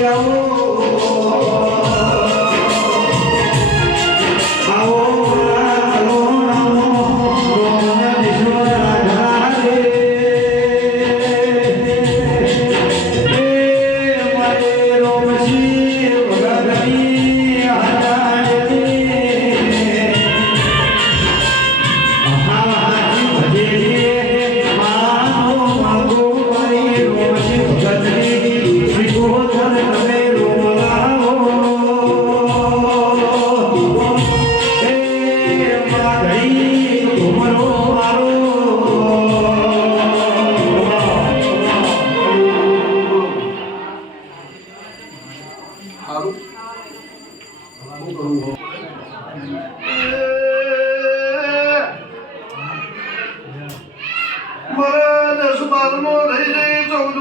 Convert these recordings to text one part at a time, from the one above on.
સારું કરવું મારા દસ બારમો થઈ જઈ ચૌદ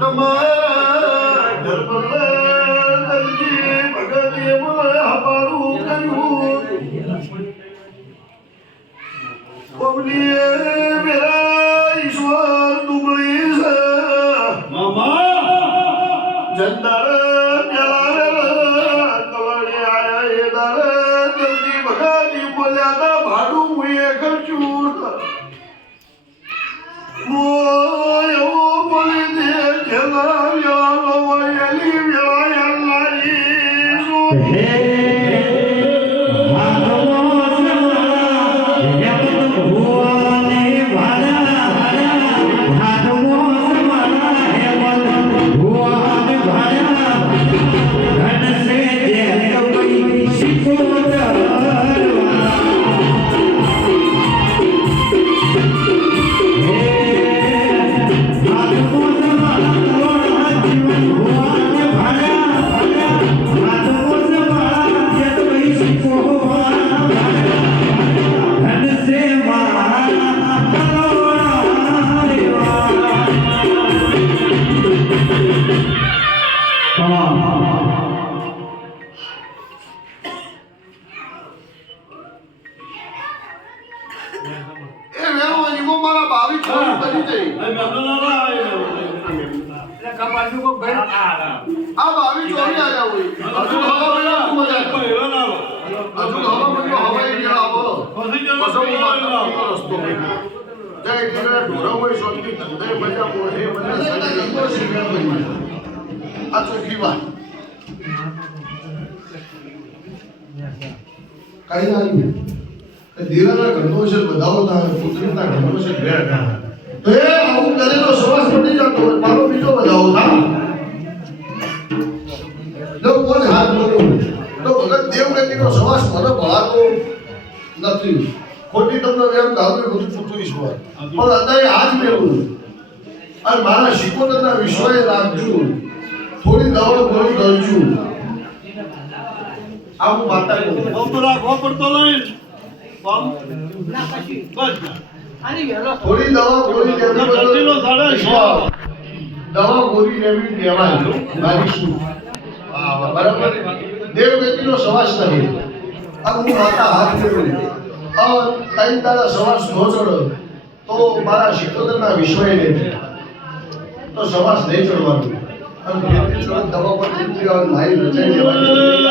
તમારા જંદાર પ્યાલા કવડે આયા એ દાર જલ્દી ભગાજી બોલ્યા તા, ભાડું હું એ ખર્ચું મોય ઓ બોલી દે, જેલા વ્યાલો વયલી વ્યાયલાઈ સો એ વેણો ઈગો મારા બાવી છોડી બની જઈ આ ભાવિ ચોરી આયા હોય. હજુ હવા મજા. હજુ હવા મળ્યો હવા એ આવો બસો રસ્તો જય કિરણ ઢોરા હોય શાંતિ ધંધે મજા મોઢે મજા સજે ઈગો શિકાર બની આ ચોખ્ખી વાત. કઈ આવી દેરાના ઘરનો છે, બધાઓ ના પુત્રના ઘરનો છે ભેટ તો એ આવું કરેલો શ્વાસ પડી જતો હોય મારો બીજો બધાઓ થા. જો કોણ હાથ બોલ્યો તો ભગત દેવગતિનો શ્વાસ મને ભળાતો નથી. ખોટી તમને એમ ગાવું બધું છૂટું ઈશ્વર પણ અત્યારે હાથ મેળવું. અને મારા શિકોતરના વિશ્વએ રાખજો. થોડી દવડ આવું કરજો ગોપરા ગોપર માતા કહું થોડી દવા ગોળી ગોળી લેવી મારી સવાસ નહીં આ હું માતા હાથ મેળવું તારા સવાસ નો ચડો તો મારા શિકોતરના વિશ્વએ નહીં તો સવાસ નહીં ચડવાનું. અને દવા પર રચાઈ દેવાની.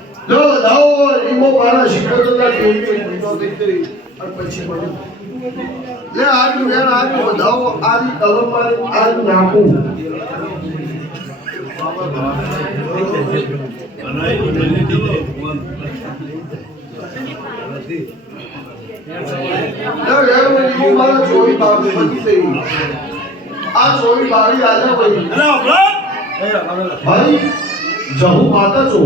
જો દાવો મારા શિકોતરના કેવી મહિનો થઈ ગઈ અને પછી મળ્યું લે આજુ વેણ આજુ વધાવો આજી કલમ આજ નાખું. ચોવી બાવી આ ચોવી બાવી આજે ભાઈ જવું માતા છો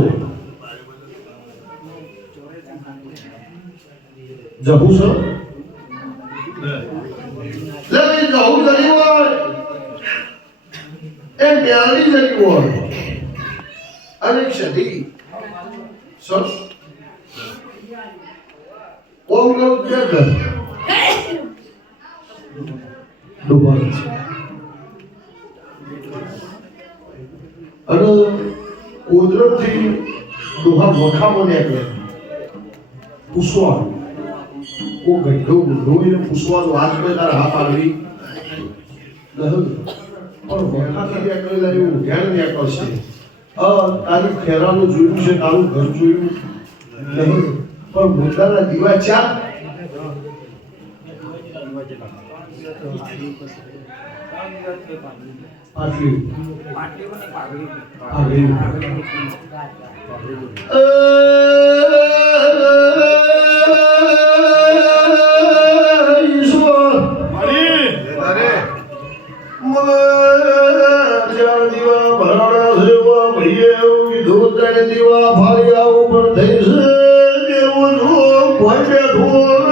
જહુ છો લે ભાઈ જહુ જરી હોય એ બ્યાલી જરી હોય અને ક્ષતિ સર કોણ કરું ક્યાં કર ડૂબાડું છે અને કુદરતથી ડોહા વખામો નીકળે પૂછવા કો ગઢો ડોહીને પૂછવાનું હાથ મેં તારા હાથ આવી પણ વખાથી એવું ધ્યાન નીકળશે અ તારું ખેરાનું જોયું છે તારું ઘર જોયું. નહીં પણ મોટાના દીવા ચા. પાટલી ભઈએ એવું કીધું ત્રણ દીવા ફાળી ઉપર થઈ છે. એવું જો કોઈ બેઠું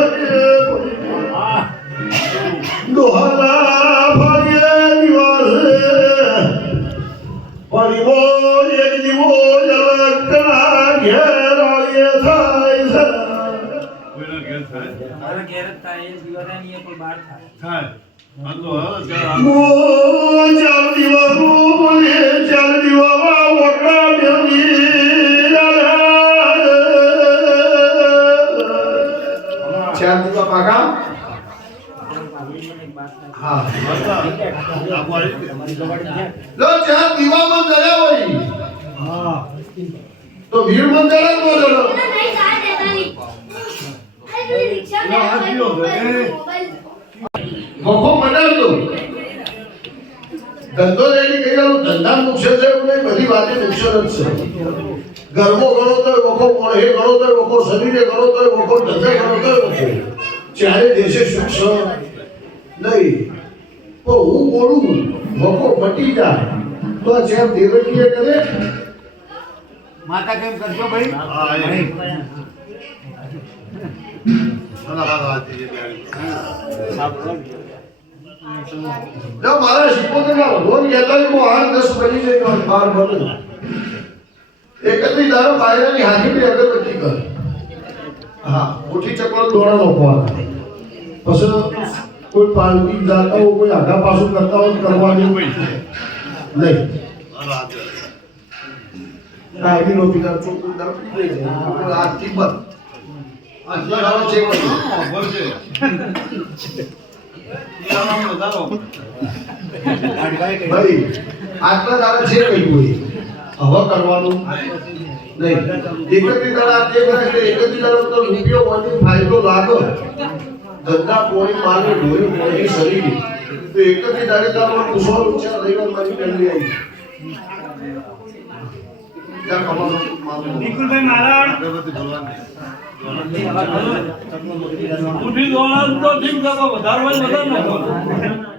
દોહાના ફાળીએ દીવા છે. ફાળીઓ એક દીવો જલકના ઘેર થાય છે. ઘેર થાય? મારા ઘેર જ થાય એ દીવાદાની એ પણ બહાર થાય. થાય. આ તો હવે ચાલ મો ચાર દીવાનું બોલે ચાર દીવામાં વટા બેની ચાર દીવા પાકા હા આખું આવી લો ચાર દીવામાં જડ્યા હોય તો વીર મંદિર જ નો જડો વખો મટાડતો ધંધો રેડી કહી આલો ધંધા નુકસાન છે એવું નહીં? બધી વાતે નુકસાન જ છે. ગરબો ગણો તો વખો મળે ગણો તો વખો શરીરે ગણો તો વખો ધંધે ગણો તો વખો. ચારે દેશે સુખ છે નહીં. તો હું બોલું વખો મટી જાય. તો આ જેમ દેવકીએ કરે. માતા કેમ કરજો ભાઈ? હા એ ના ના વાત છે જો મારા શિકોતર ના રોજ કહેતા હું આઠ, દસ બની જઈ બાર બને. એકત્રી દારો બાયરાની હાથીની અગરબત્તી કર. હા મોટી ચકડો દોડા લોકો પછી કોઈ પાલવી જાતા હોય કોઈ આગા પાછું કરતા હોય કરવાની કરવાની નહીં નો પિતા ચોખ્ખું દારૂ પી લે છે આપણે આજથી બંધ. દારૂ ચેક ભાઈ આટલા દાડા છે કઈ કોઈ હવે કરવાનું નહીં. એકત્રી દાડા તે કરે એટલે દાડા તો રૂપિયો માંથી ફાયદો લાગો. ધંધા પોણી માલે ઢોરી પોણી શરીર. તો એકત્રી દાડે તો આપણે પૂછવાનું રવિવારમાંથી પહેલી આવી. નિકુલભાઈ મારા ઉઠી દોડા તો ઠીક છે વધારવા વધારે